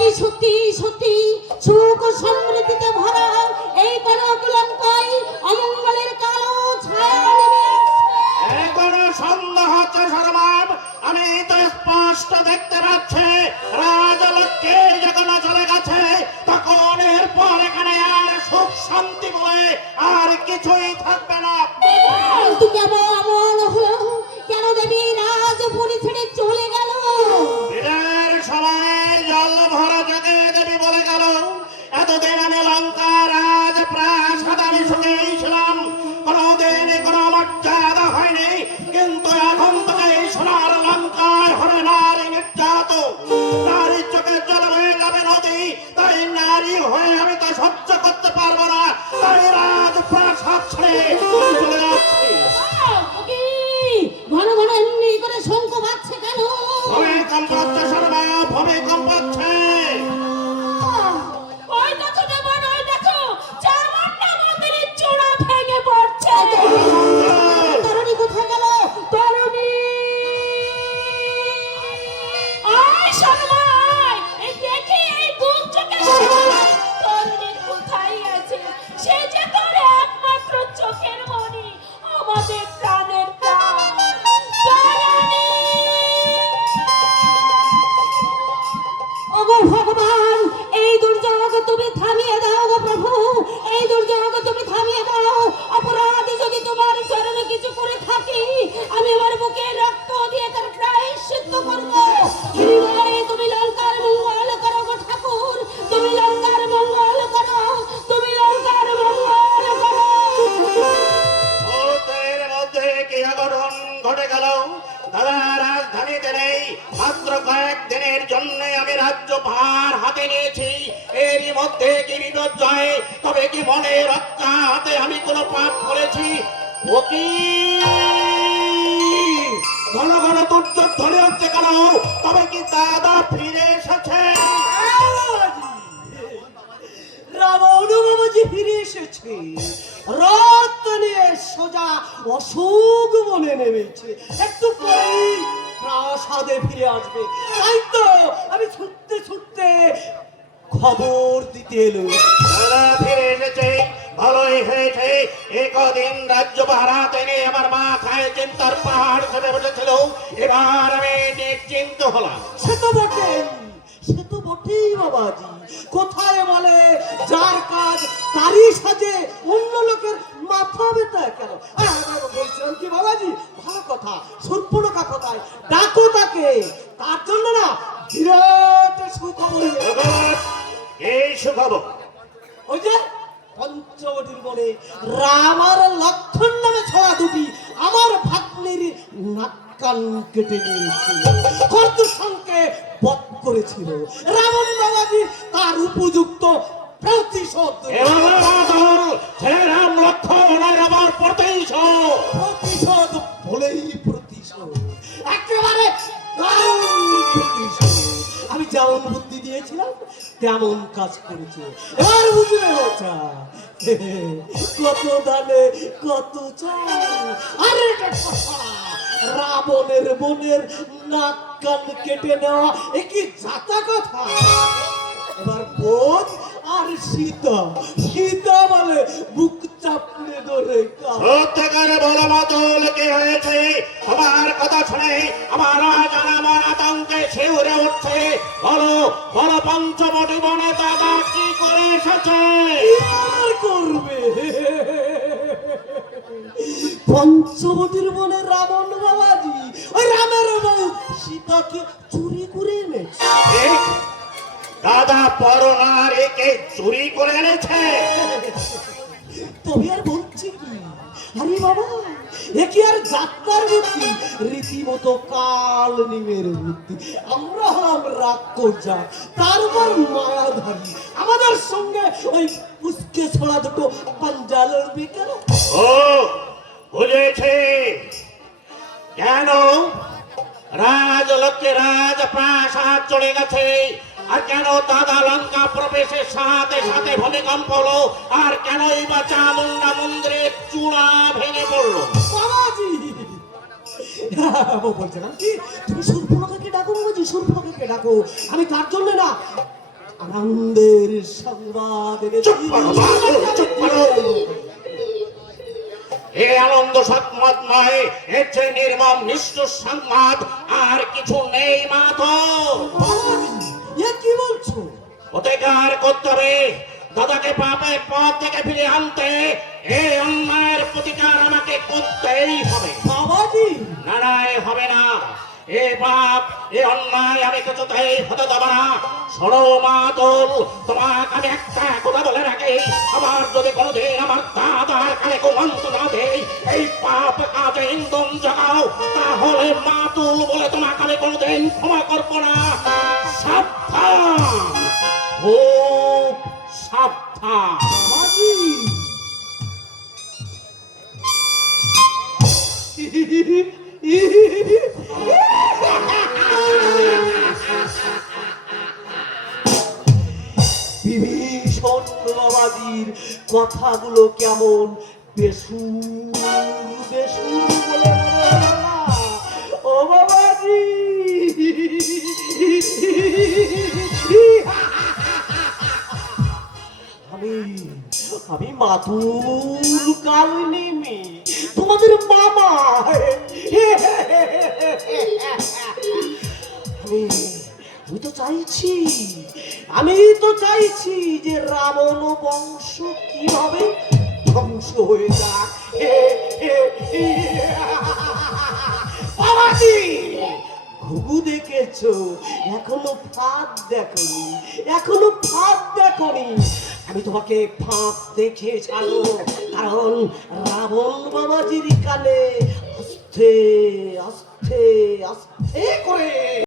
কি সত্যি সত্যি সুখ ও সমৃদ্ধিতে ভরা এই কলঙ্কায় অমঙ্গলের কালো ছায়া নেমে আসছে? এখনো সন্দেহ হচ্ছে সরমাম। আমি তো স্পষ্ট দেখতে পাচ্ছি রাজলক্ষ্মী যখন চলে গেছে তখন এরপর এখানে আর সুখ শান্তি বলে আর কিছুই থাকবে না। কিন্তু কেন এমন হলো? কেন দেবী রাজপুরী ছেড়ে চলে গেল? বিয়ের সময় জল ভরা জগে দেবী বলে গেল, এতদিন আমি লঙ্কা রাজ প্রাসাদ আমি সুখেই ছিলাম, কোনোদিন কোনো মর্যাদা হয়নি, কিন্তু এখন থেকে এই সোনার লঙ্কার হরে নারী নির্যাতন, নারীর চোখের জল হয়ে যাবে নদী, তাই নারী হয়ে আমি তা সহ্য করতে পারবো না, তাই রাজ প্রাসাদ ছেড়ে চলে যাচ্ছি। কি ঘন ঘন এমনি করে শঙ্খ বাজছে কেন? ভূমিকম্প হচ্ছে শর্মা, ভূমিকম্প হচ্ছে। ওই দেখো দেবন, ওই দেখো চামুন্ডা মন্দিরের চূড়া ভেঙে পড়ছে। তরুণী কোথায় গেল? তরুণী আয় শর্মায়, এই দেখি এই দুর্যোগের সময় তরুণী কোথায় আছে? সে যে তোর একমাত্র চোখের মণি, আমাদের প্রাণের প্রাণ। তরুণী! ওগো ভগবান, এই দুর্যোগ তুমি থামিয়ে দাও গো প্রভু, এই দুর্যোগ তুমি থামিয়ে দাও। অপরাধী যদি তোমার চরণে কিছু করে থাকি, আমি আমার বুকে রক্ত দিয়ে তার প্রায়শ্চিত্ত করব। হৃদয়ে তুমি লঙ্কার মঙ্গল করো গো ঠাকুর, তুমি লঙ্কার মঙ্গল করো, তুমি লঙ্কার মঙ্গল করো। মুহূর্তের মধ্যে কি অঘটন ঘটে গেল। দাদা রাজধানীতে নেই, মাত্র কয়েক দিনের জন্য আমি রাজ্য ভার হাতে নিয়েছি, এরই মধ্যে কি বিপর্যয়, তবে কি মনে রক্ষা হাতে আমি কোনো পাপ করেছি? ও কি ঘন ঘন দুর্যোগ ধরে হচ্ছে কেন? তবে কি দাদা ফিরে এসেছে? রাবণ বাবাজি ফিরে এসেছে, রথ নিয়ে সোজা অশোক বনে নেমেছে, একটু পরেই প্রাসাদে ফিরে আসবে। তাই তো আমি ছুটতে ছুটতে খবর দিতে এলো। দাদা ফিরে এসেছে, ভালোই হয়েছে। একদিন রাজ্য ভাড়াতে নিয়ে আমার মা খায় চিন্তার পাহাড় চেপে বসেছিল, এবার আমি নিশ্চিন্ত হলাম। সে তো বটেই, সে তো বটেই বাবাজি। কোথায় বলে যার কাজ তারই সাজে অন্য লোকের মাথা ব্যথা কেন? বলছিলাম কি বাবাজি, ভালো কথা, সূর্পণখা কোথায়, ডাকো তাকে, তার জন্য না বিরাট সুখবর। এই সুখবর ওই যে পঞ্চবটির বনে রাম আর লক্ষণ নামে ছড়া দুটি আমার ভাগ্নির নাক কান কেটে নিয়েছিল, কর্তুসংকে বধ করেছিল। রাবণ বাবাজি তার উপযুক্ত প্রতিশোধ রাম লক্ষণ আবার প্রতিশোধ, প্রতিশোধ বলেই প্রতিশোধ, একেবারে দারুণ প্রতিশোধ। আমি যেমন বুদ্ধি দিয়েছিলাম তেমন কাজ করেছে, এবার বুঝলে ওটা কত দানে কত চাল। আরে এটা কথা, রাবণের বোনের নাক কান কেটে নেওয়া এ কি যাতা কথা? এবার বোন আর সীতা, সীতা বলে বুক চাপড়ে ধরে সত্যিকারে বলো মতল কি হয়েছে? আমার কথা শুনে আমার জানা আমার আতঙ্কে শিউরে উঠছে। বলো বলো, পঞ্চবটি বনে দাদা কি করে এসেছে? আর করবে পঞ্চবটির বনে রাবণ বাবাজি ওই রামের বউ সীতাকে চুরি করে এনেছে। দাদা পরনারীকে চুরি করে এনেছে? তবে আর বলছি কি, আরে বাবা এ কি আর যাত্রার বুদ্ধি, রীতিমতো কাল নিমের বুদ্ধি। আমরা হলাম রাক্ষসা, তার উপর মায়াধারী, আমাদের সঙ্গে ওই উস্কে ছোড়া দুটো পাঞ্জা লড়বে কেন? ও বুঝেছি, কেন রাজলক্ষ্মী রাজ প্রাসাদ চলে গেছে, আর কেন দাদা লঙ্কা প্রবেশের সাথে সাথে ভূমিকম্প হলো, আর কেনই বা চামুন্ডা মন্দিরের চূড়া ভেঙে পড়লো? বাবাজি বলছিলাম কি, তুমি সূর্পণখাকে ডাকো বাবাজি, সূর্পণখাকে ডাকো। আমি তার জন্য না আনন্দের সংবাদ চুপ এনেছি। করো, বাদল, চুপ করো। এ আনন্দ সংবাদ নয়, এর চেয়ে নির্মম নিষ্ঠুর সংবাদ আর কিছু নেই মাতো। বাবাজি, এ কি বলছো? প্রতিকার করতে হবে, দাদাকে পাপের পথ থেকে ফিরে আনতে এই অন্যায়ের প্রতিকার আমাকে করতেই হবে। বাবাজি, না না, এ হবে না। এ পাপ, এ অন্যায় আমি কিছুতেই হতে দেব না। শোনো মাতুল, তোমাকে আমি একটা কথা বলে রাখি, আবার যদি কোনোদিন আমার দাদার কানে কুমন্ত না দেই, এই পাপ কাজে ইন্ধন জাগাও, তাহলে মাতুল বলে তোমাকে আমি কোনোদিন ক্ষমা করবো না। সাবধান, খুব সাবধান। বাবাজি। বিভীষণ বাবাজির কথাগুলো কেমন বেসুর বেসুর বলে মনে হলো না? ও বাবাজি, আমি আমি মাতুল কালনেমি, তোমাদের মামা। আমি তো চাইছি, আমি তো চাইছি যে রাবণ বংশ কিভাবে ধ্বংস হয়ে যাক। বাবাজি, ঘুঘু দেখেছো, এখনো ফাঁদ দেখনি, এখনো ফাঁদ দেখনি। আমি তোমাকে ফাঁদ দেখে ছাড়বো, কারণ রাবণ বাবাজির কানে আস্তে আস্তে আস্তে করে